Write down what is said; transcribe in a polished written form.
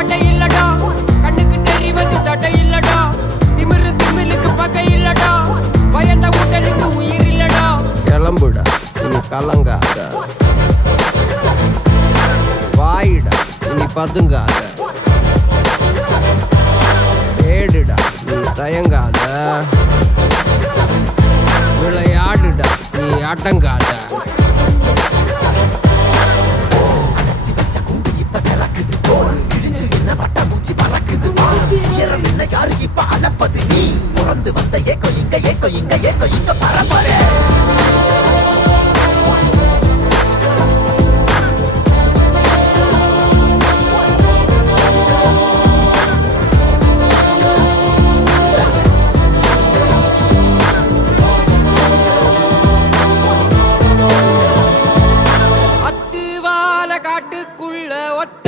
பட்டை இல்லடா, கண்ணுக்கு தெரிவது தடை இல்லடா, திமிரு திமிலுக்கு பகை இல்லடா, பயந்த உடலுக்கு உயிர் இல்லடா. கிளம்புடா இனி கலங்காத, வாயிடா இனி பதுங்காத, ஏடுடா நீ தயங்காத, விளையாடுடா நீ அடங்காத. அடைச்சி வச்ச கூண்டு இப்ப திறக்குது, கிழிஞ்சு என்ன வட்டம்பூச்சி பறக்குது. ஈரம் என்ன யாரு இப்ப அளப்பது, நீ பிறந்து வந்த ஏக்கோ இங்க ஏக்கோ இங்க ஏக்கோ இங்க பரப்பரே.